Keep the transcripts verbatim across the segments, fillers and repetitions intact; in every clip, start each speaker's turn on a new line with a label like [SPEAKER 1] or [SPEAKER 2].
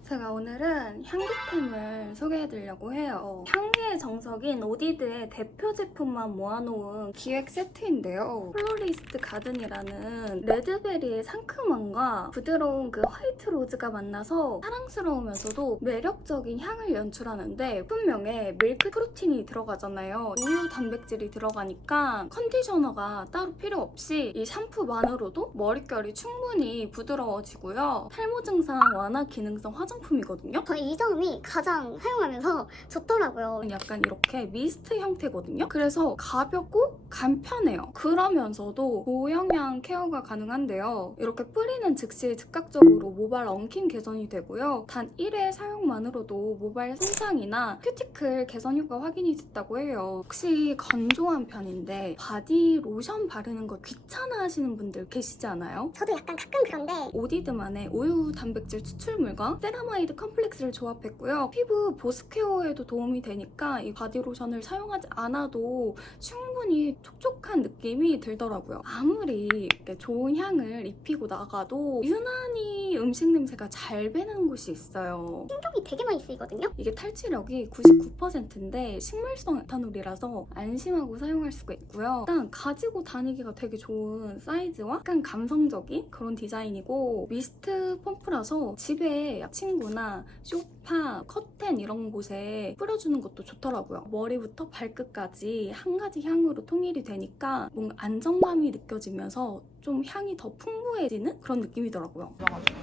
[SPEAKER 1] 제가 오늘은 향기템을 소개해드리려고 해요. 향기의 정석인 오디드의 대표 제품만 모아놓은 기획 세트인데요. 플로리스트 가든이라는 레드베리의 상큼함과 부드러운 그 화이트 로즈가 만나서 사랑스러우면서도 매력적인 향을 연출하는데 품명에 밀크 프로틴이 들어가잖아요. 우유 단백질이 들어가니까 컨디셔너가 따로 필요 없이 이 샴푸만으로도 머릿결이 충분히 부드러워지고요. 탈모 증상 완화 기능성 화장품이거든요.
[SPEAKER 2] 저는 이 점이 가장 사용하면서 좋더라고요.
[SPEAKER 1] 약간 이렇게 미스트 형태거든요. 그래서 가볍고 간편해요. 그러면서도 고영양 케어가 가능한데요. 이렇게 뿌리는 즉시 즉각적으로 모발 엉킴 개선이 되고요. 단 일 회 사용만으로도 모발 손상이나 큐티클 개선 효과 확인이 됐다고 해요. 혹시 건조한 편인데 바디 로션 바르는 거 귀찮아 하시는 분들 계시지 않아요?
[SPEAKER 2] 저도 약간 가끔 그런데
[SPEAKER 1] 오디드만의 우유 단백질 추출물과 세라마이드 컴플렉스를 조합했고요. 피부 보습케어에도 도움이 되니까 이 바디로션을 사용하지 않아도 충분히 촉촉한 느낌이 들더라고요. 아무리 이렇게 좋은 향을 입히고 나가도 유난히 음식 냄새가 잘 배는 곳이 있어요.
[SPEAKER 2] 신경이 되게 많이 쓰이거든요.
[SPEAKER 1] 이게 탈취력이 구십구 퍼센트인데 식물성 에탄올이라서 안심하고 사용할 수가 있고요. 일단 가지고 다니기가 되게 좋은 사이즈와 약간 감성적인 그런 디자인이고 미스트 펌프라서 집에 친구나 소파, 커튼 이런 곳에 뿌려주는 것도 좋더라고요. 머리부터 발끝까지 한 가지 향으로 통일이 되니까 뭔가 안정감이 느껴지면서 좀 향이 더 풍부해지는 그런 느낌이더라고요.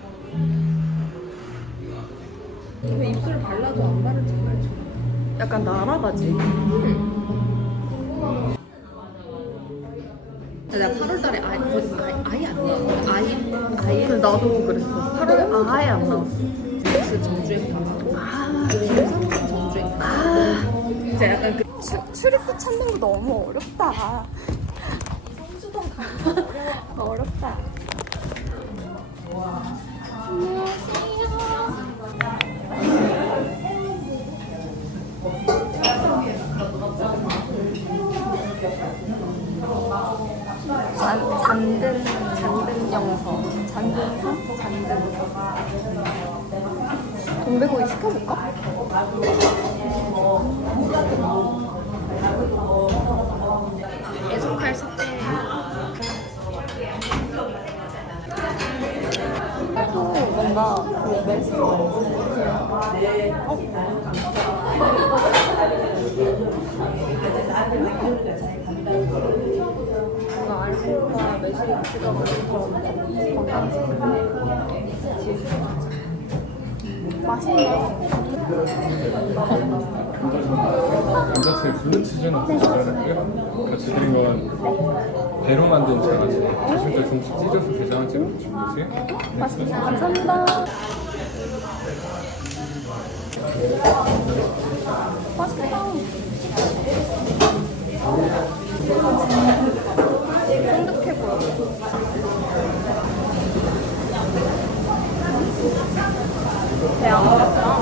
[SPEAKER 3] 왜 입술을 발라도 안 바르지 말지.
[SPEAKER 1] 약간 날아가지.
[SPEAKER 3] 내가 팔월달에 아예 거의 아예, 아예 안 나왔어. 아예 아예.
[SPEAKER 1] 나도 그랬어. 팔월에 아예 안 나왔어.
[SPEAKER 3] 스 정주행 당하고. 아, 김선생 정주행.
[SPEAKER 1] 아,
[SPEAKER 3] 이제 약간 그
[SPEAKER 1] 추, 추리프 찾는 거 너무 어렵다.
[SPEAKER 3] 성수동
[SPEAKER 1] 어, 어렵다. 잔, 잔든, 잔든 영서. 잔든서? 잔든서. 동백오이 시켜볼까? 애속할 석대. 또 뭔가 그 멘트 뭔가 알코올과 매실이 같이가 많이 건강식인데 맛있네.
[SPEAKER 4] 감자채 블루치즈는 드시더라고요. 같이 드린 건 배로 만든 장아찌. 드실 때 좀 찢어서 게장아찌로 드시면 되세요.
[SPEAKER 1] 맛있겠다. 감사합니다. 맛있겠다. 쫀득해 보여. 배안 먹었다.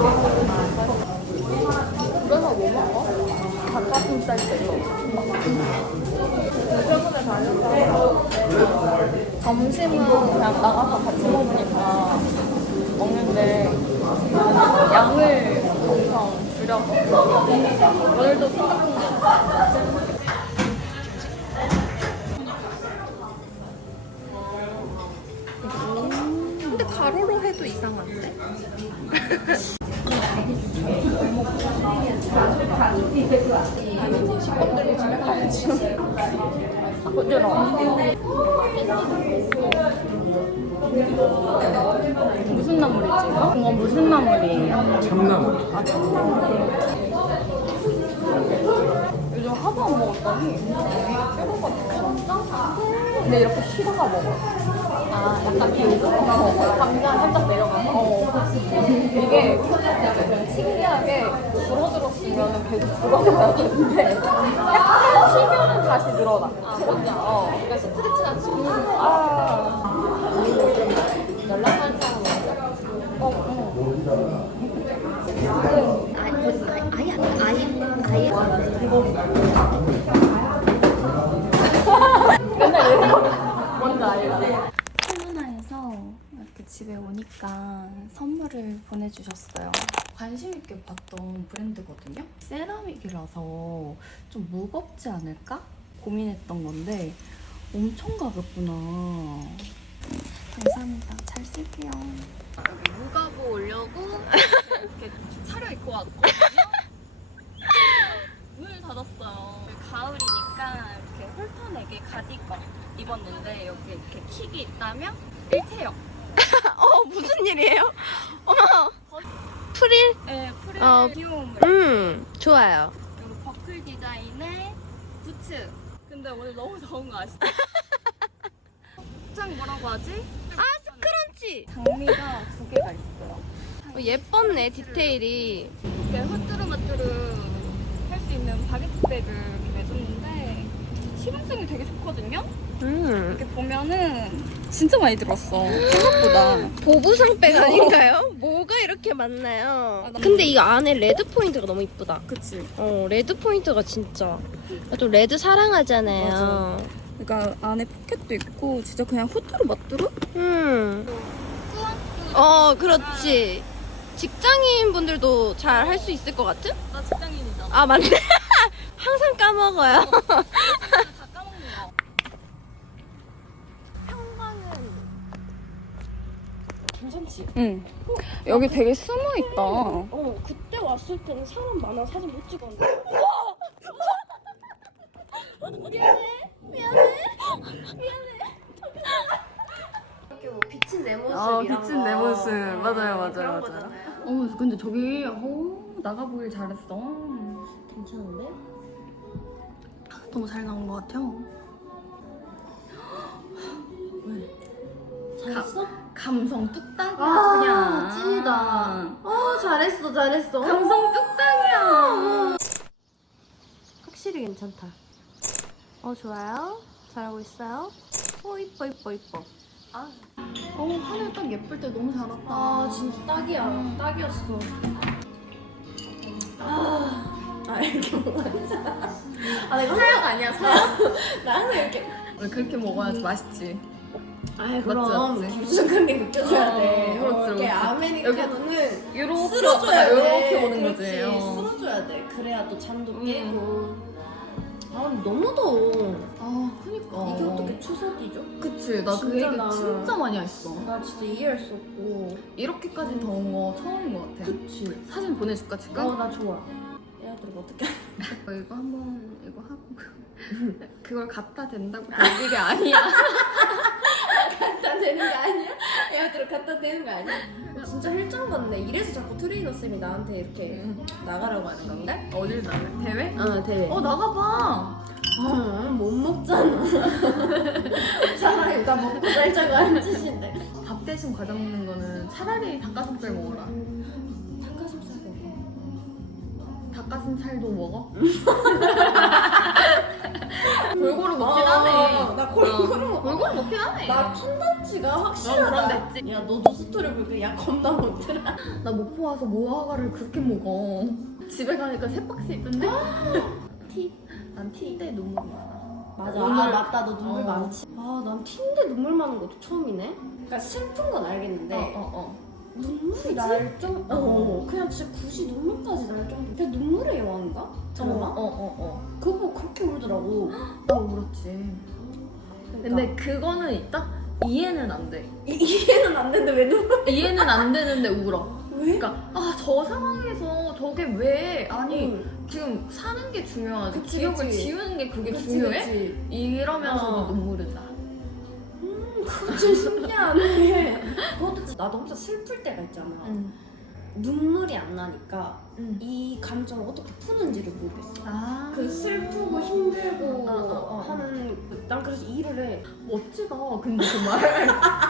[SPEAKER 1] 그래서 뭐 먹어? 닭가슴살 샐러드. 점심은 그냥 나가서 같이 먹으니까 먹는데 양을 엄청 줄여서 오늘도 생각보다
[SPEAKER 3] 근데 가로로 해도 이상한데.
[SPEAKER 1] 식구들이 집에 가야지. 부드러워. 무슨 나물이지 이거? 이거 무슨 나물이에요?
[SPEAKER 4] 참나물.
[SPEAKER 1] 아 참나물. 요즘 하도 안 먹었더니 뼈가 진짜? 근데 이렇게 쉬다가 먹어. 아 약간 비우고? 어, 감자 살짝 내려가서? 어. 이게 신기하게 줄어들었으면 계속 줄어들어야 되는데 약간 쉬면은 다시 늘어나. 아 그냥 어.
[SPEAKER 3] 그러니까 스트레칭한 친구
[SPEAKER 1] 아.
[SPEAKER 3] 연락할 사람 없어?
[SPEAKER 1] 어, 어.
[SPEAKER 2] 아예 아예 아예 아예
[SPEAKER 1] 맨날 이런 뭔지 알지? 집에 오니까 선물을 보내주셨어요. 관심 있게 봤던 브랜드거든요. 세라믹이라서 좀 무겁지 않을까 고민했던 건데 엄청 가볍구나. 감사합니다. 잘 쓸게요. 여기 무가보 오려고 이렇게 차려입고 왔거든요. 문을 닫았어요. 가을이니까 이렇게 홀턴에게 가디건 입었는데 여기 이렇게 킥이 있다면 일체형.
[SPEAKER 5] 어 무슨 일이에요? 어머 프릴?
[SPEAKER 1] 네, 프릴
[SPEAKER 5] 어.
[SPEAKER 1] 귀여움을.
[SPEAKER 5] 음 좋아요.
[SPEAKER 1] 그리고 버클 디자인의 부츠. 근데 오늘 너무 더운 거 아시죠? 짱 뭐라고 하지?
[SPEAKER 5] 아 스크런치.
[SPEAKER 1] 장미가 두 개가 있어요.
[SPEAKER 5] 어, 예뻤네 디테일이.
[SPEAKER 1] 이렇게 후뚜루마뚜루 할 수 있는 바게트백을 이렇게 내줬는데 실용성이 되게 좋거든요?
[SPEAKER 5] 음
[SPEAKER 1] 이렇게 보면은 진짜 많이 들었어. 생각보다.
[SPEAKER 5] 보부상백 아닌가요? 뭐가 이렇게 많나요?
[SPEAKER 1] 아, 나-
[SPEAKER 5] 근데 이 안에 레드 포인트가 너무 이쁘다.
[SPEAKER 1] 그치?
[SPEAKER 5] 어 레드 포인트가 진짜. 또 레드 사랑하잖아요.
[SPEAKER 1] 맞아. 그러니까 안에 포켓도 있고 진짜 그냥 후뚜루마뚜루?
[SPEAKER 5] 음.
[SPEAKER 1] 꾸안꾸.
[SPEAKER 5] 어 그렇지. 직장인 분들도 잘 할 수 있을 것 같은?
[SPEAKER 1] 나 직장인이잖아.
[SPEAKER 5] 아 맞네. 항상 까먹어요.
[SPEAKER 1] 다 까먹는 거.
[SPEAKER 5] 괜찮지?
[SPEAKER 1] 응. 여기 되게 숨어 있다.
[SPEAKER 5] 어 그때 왔을 때는 사람 많아 사진 못 찍었는데. 이렇게 뭐 비친 내 모습
[SPEAKER 1] 어,
[SPEAKER 5] 이런
[SPEAKER 1] 비친 내
[SPEAKER 5] 거.
[SPEAKER 1] 모습.
[SPEAKER 5] 어,
[SPEAKER 1] 맞아요, 맞아요,
[SPEAKER 5] 그런
[SPEAKER 1] 맞아요.
[SPEAKER 5] 거잖아요.
[SPEAKER 1] 어, 근데 저기 오, 나가 보길 잘했어.
[SPEAKER 5] 괜찮은데?
[SPEAKER 1] 너무 잘 나온 것 같아요.
[SPEAKER 5] 잘했어?
[SPEAKER 1] 감성 뚝딱이야.
[SPEAKER 5] 아,
[SPEAKER 1] 그냥.
[SPEAKER 5] 찐이다. 어 잘했어 잘했어.
[SPEAKER 1] 감성 뚝딱이야.
[SPEAKER 5] 확실히 괜찮다. 어 좋아요. 잘하고 있어요. 어 이뻐 이뻐 이뻐.
[SPEAKER 1] 어, 하늘 딱 예쁠 때 너무 잘 왔다.
[SPEAKER 5] 아 진짜 딱이야. 딱이었어. 아, 아 이렇게 먹어야지. 아 내가
[SPEAKER 1] 사약 아니야, 사약?
[SPEAKER 5] 나 항상 이렇게.
[SPEAKER 1] 원래 그렇게 먹어야지 맛있지.
[SPEAKER 5] 아이
[SPEAKER 1] 그럼
[SPEAKER 5] 깊숙하게 느껴져야 돼.
[SPEAKER 1] 어, 그렇지,
[SPEAKER 5] 어, 이렇게
[SPEAKER 1] 그렇지.
[SPEAKER 5] 아메리카노는
[SPEAKER 1] 요렇게
[SPEAKER 5] 쓸어줘야
[SPEAKER 1] 왔다가
[SPEAKER 5] 돼.
[SPEAKER 1] 요렇게 오는
[SPEAKER 5] 그렇지.
[SPEAKER 1] 거지. 어.
[SPEAKER 5] 쓸어줘야 돼. 그래야 또 잠도
[SPEAKER 1] 음.
[SPEAKER 5] 깨고. 아 근데 너무 더워.
[SPEAKER 1] 아, 그니까.
[SPEAKER 5] 이게 어떻게 추석이죠?
[SPEAKER 1] 그치, 나 그
[SPEAKER 5] 진짜
[SPEAKER 1] 얘기
[SPEAKER 5] 나-
[SPEAKER 1] 진짜 많이 했어.
[SPEAKER 5] 나 진짜 이해할 수 없고.
[SPEAKER 1] 이렇게까지 더운 거 처음인 것 같아.
[SPEAKER 5] 그치.
[SPEAKER 1] 사진 보내줄까, 지금?
[SPEAKER 5] 어 나 좋아. 애들이 어떻게?
[SPEAKER 1] 어, 이거 한번 이거 하고 그걸 갖다 댄다고 될 일이 아니야.
[SPEAKER 5] 갖다 대는 거 아니야? 애들을 갖다 대는 거 아니야? 어, 진짜 헬장 같네. 이래서 자꾸 트레이너 쌤이 나한테 이렇게 나가라고 하는 건가?
[SPEAKER 1] 어딜 나가? 대회?
[SPEAKER 5] 어 대회.
[SPEAKER 1] 어, 나가봐.
[SPEAKER 5] 어, 못 먹잖아. 사람이 다 먹고 살자고 하는 짓인데.
[SPEAKER 1] 밥 대신 과자 먹는 거는 차라리 닭가슴살 먹어라.
[SPEAKER 5] 닭가슴살 먹어.
[SPEAKER 1] 닭가슴살도 먹어? 골고루 먹긴
[SPEAKER 5] 아,
[SPEAKER 1] 하네.
[SPEAKER 5] 나 골고루
[SPEAKER 1] 어,
[SPEAKER 5] 먹어.
[SPEAKER 1] 골고루 먹긴 하네.
[SPEAKER 5] 나 촌단지가 확실하다.
[SPEAKER 1] 그럼 됐지.
[SPEAKER 5] 야 너도 스토리 보니까 야 겁나 먹더라.
[SPEAKER 1] 나 목포 와서 모아가를 그렇게 먹어. 집에 가니까 세 박스 있던데?
[SPEAKER 5] 티.
[SPEAKER 1] 난 티인데 눈물이 많아.
[SPEAKER 5] 맞아.
[SPEAKER 1] 오늘-
[SPEAKER 5] 아 맞다. 너 눈물
[SPEAKER 1] 어.
[SPEAKER 5] 많지. 아 난 티인데 눈물 많은 것도 처음이네. 그러니까 슬픈 건 알겠는데.
[SPEAKER 1] 어, 어, 어.
[SPEAKER 5] 눈물이 날 정, 어, 그냥 진짜 굳이 눈물까지 날 정도. 그냥 눈물의 여왕인가? 설마?
[SPEAKER 1] 어, 어, 어.
[SPEAKER 5] 그거 보고 그렇게 울더라고.
[SPEAKER 1] 나 울었지. 근데 그거는 있다? 이해는 안 돼.
[SPEAKER 5] 이, 이해는 안 되는데 왜 눈물?
[SPEAKER 1] 이해는 안 되는데 울어.
[SPEAKER 5] 왜?
[SPEAKER 1] 그러니까 아, 저 상황에서 저게 왜 아니
[SPEAKER 5] 응.
[SPEAKER 1] 지금 사는 게 중요하지.
[SPEAKER 5] 그치,
[SPEAKER 1] 기억을
[SPEAKER 5] 그치.
[SPEAKER 1] 지우는 게 그게
[SPEAKER 5] 그치,
[SPEAKER 1] 중요해?
[SPEAKER 5] 그치.
[SPEAKER 1] 이러면서도
[SPEAKER 5] 어.
[SPEAKER 1] 눈물이 나.
[SPEAKER 5] 음, 그거 좀 신기하네. 그것도 진짜 나도 혼자 슬플 때가 있잖아.
[SPEAKER 1] 응.
[SPEAKER 5] 눈물이 안 나니까
[SPEAKER 1] 응.
[SPEAKER 5] 이 감정을 어떻게 푸는지를 모르겠어.
[SPEAKER 1] 아.
[SPEAKER 5] 그 슬프고 힘들고
[SPEAKER 1] 어, 어, 어.
[SPEAKER 5] 하는 그- 난 그래서 일을 해.
[SPEAKER 1] 멋지다. 근데 그 말.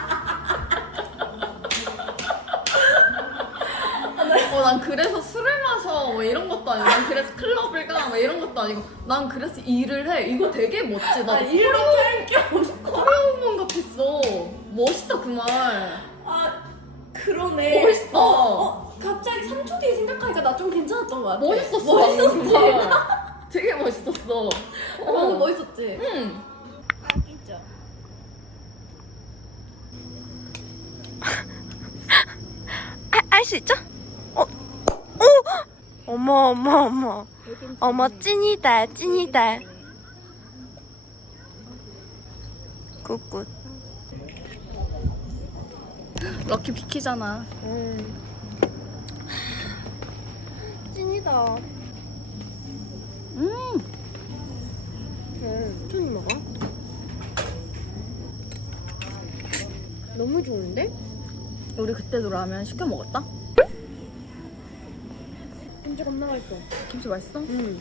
[SPEAKER 1] 어, 난 그래서 술을 마셔. 뭐 이런 것도 아니고. 난 그래서 클럽을 가. 뭐 이런 것도 아니고. 난 그래서 일을 해. 이거 되게 멋지다.
[SPEAKER 5] 아, 이렇게 할 게 없어.
[SPEAKER 1] 코리아우먼 같았어. 멋있다, 그 말.
[SPEAKER 5] 아 그러네.
[SPEAKER 1] 멋있다.
[SPEAKER 5] 어, 어, 갑자기 삼 초 뒤에 생각하니까 나 좀 괜찮았던 것 같아.
[SPEAKER 1] 멋있었어.
[SPEAKER 5] 멋있었지.
[SPEAKER 1] 그 말. 되게 멋있었어.
[SPEAKER 5] 어, 방금 멋있었지.
[SPEAKER 1] 응.
[SPEAKER 5] 아기죠.
[SPEAKER 6] 수 있죠? 어, 어, 어머 어머 어머, 어머 찐이다 찐이다. 굿굿.
[SPEAKER 1] 럭키 비키잖아.
[SPEAKER 5] 음. 찐이다.
[SPEAKER 1] 음.
[SPEAKER 5] 음, 천천히 먹어. 너무 좋은데?
[SPEAKER 1] 우리 그때도 라면 시켜 먹었다?
[SPEAKER 5] 진짜 겁나 맛있어.
[SPEAKER 1] 김치 맛있어?
[SPEAKER 5] 음.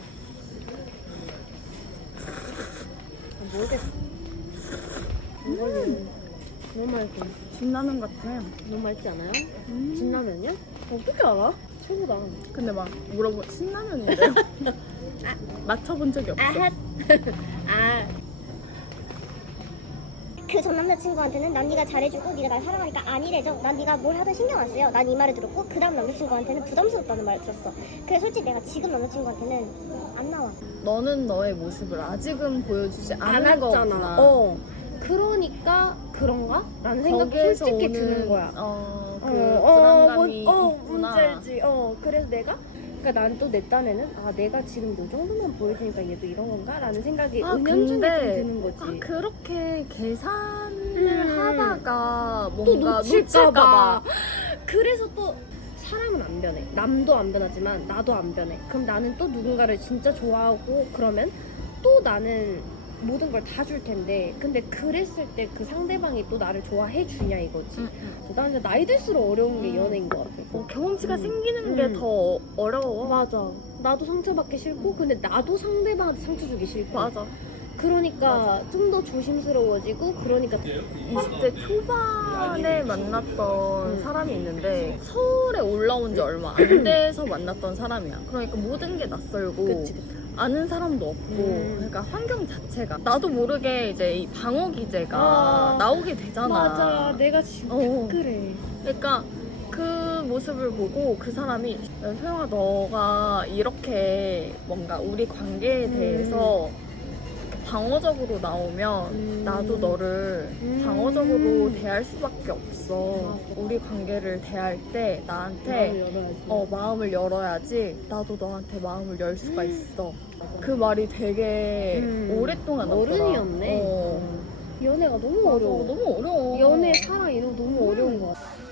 [SPEAKER 5] 아, 모르겠어. 이거는 너무 맛있어.
[SPEAKER 1] 진라면 같아.
[SPEAKER 5] 너무 맛있지 않아요? 진라면이야? 어떻게 알아? 최고다.
[SPEAKER 1] 근데 막 물어보 신라면인데요? 맞춰본 적이 없어.
[SPEAKER 5] 아핫. 아.
[SPEAKER 2] 그 전 남자친구한테는 난 네가 잘해주고 네가 날 사랑하니까 아니래죠. 난 네가 뭘 하든 신경 안 써요. 난 이 말을 들었고 그 다음 남자친구한테는 부담스럽다는 말을 들었어. 그래서 솔직히 내가 지금 남자친구한테는 안 나와.
[SPEAKER 1] 너는 너의 모습을 아직은 보여주지
[SPEAKER 5] 안
[SPEAKER 1] 않은
[SPEAKER 5] 했잖아.
[SPEAKER 1] 거구나.
[SPEAKER 5] 어. 그러니까 그런가? 라는 생각이
[SPEAKER 1] 거기에서
[SPEAKER 5] 솔직히
[SPEAKER 1] 오는,
[SPEAKER 5] 드는 거야.
[SPEAKER 1] 어, 그
[SPEAKER 5] 어,
[SPEAKER 1] 불안감이
[SPEAKER 5] 어, 뭔, 어,
[SPEAKER 1] 있구나.
[SPEAKER 5] 뭔지 알지. 어, 그래서 내가 그러니까 난 또 내 딴에는 아 내가 지금 이 정도만 보여주니까 얘도 이런 건가? 라는 생각이
[SPEAKER 1] 아,
[SPEAKER 5] 은연중에 좀
[SPEAKER 1] 근데
[SPEAKER 5] 드는 거지.
[SPEAKER 1] 아, 그렇게 계산을
[SPEAKER 5] 음.
[SPEAKER 1] 하다가
[SPEAKER 5] 또
[SPEAKER 1] 뭔가
[SPEAKER 5] 놓칠까봐. 그래서 또 사람은 안 변해. 남도 안 변하지만 나도 안 변해. 그럼 나는 또 누군가를 진짜 좋아하고 그러면 또 나는 모든 걸 다 줄 텐데 근데 그랬을 때 그 상대방이 또 나를 좋아해 주냐 이거지.
[SPEAKER 1] 응, 응.
[SPEAKER 5] 나는 나이 들수록 어려운 게
[SPEAKER 1] 음.
[SPEAKER 5] 연애인 것 같아.
[SPEAKER 1] 어, 경험치가
[SPEAKER 5] 음.
[SPEAKER 1] 생기는
[SPEAKER 5] 음.
[SPEAKER 1] 게 더 어려워.
[SPEAKER 5] 맞아. 나도 상처받기 싫고 근데 나도 상대방한테 상처 주기 싫고.
[SPEAKER 1] 맞아.
[SPEAKER 5] 그러니까 좀 더 조심스러워지고 그러니까
[SPEAKER 1] 이십 대 초반에 만났던
[SPEAKER 5] 음.
[SPEAKER 1] 사람이 있는데 서울에 올라온 지 얼마 안 돼서 만났던 사람이야. 그러니까 모든 게 낯설고
[SPEAKER 5] 그치, 그치.
[SPEAKER 1] 아는 사람도 없고
[SPEAKER 5] 음.
[SPEAKER 1] 그러니까 환경 자체가 나도 모르게 이제 이 방어 기제가
[SPEAKER 5] 아.
[SPEAKER 1] 나오게 되잖아.
[SPEAKER 5] 맞아. 내가 지금
[SPEAKER 1] 어.
[SPEAKER 5] 그래.
[SPEAKER 1] 그러니까 그 모습을 보고 그 사람이 야, 소영아 너가 이렇게 뭔가 우리 관계에 대해서 이렇게 방어적으로 나오면
[SPEAKER 5] 음.
[SPEAKER 1] 나도 너를
[SPEAKER 5] 음.
[SPEAKER 1] 방어적으로 대할 수밖에 없어.
[SPEAKER 5] 맞아.
[SPEAKER 1] 우리 관계를 대할 때
[SPEAKER 5] 마음을
[SPEAKER 1] 나한테
[SPEAKER 5] 열어야지.
[SPEAKER 1] 어, 마음을 열어야지 나도 너한테 마음을 열 수가 있어. 그 말이 되게
[SPEAKER 5] 음.
[SPEAKER 1] 오랫동안 나더라.
[SPEAKER 5] 어른이었네.
[SPEAKER 1] 어.
[SPEAKER 5] 연애가 너무
[SPEAKER 1] 맞아,
[SPEAKER 5] 어려워.
[SPEAKER 1] 너무 어려워.
[SPEAKER 5] 연애, 사랑 이런 거 너무 어려운 거 같아.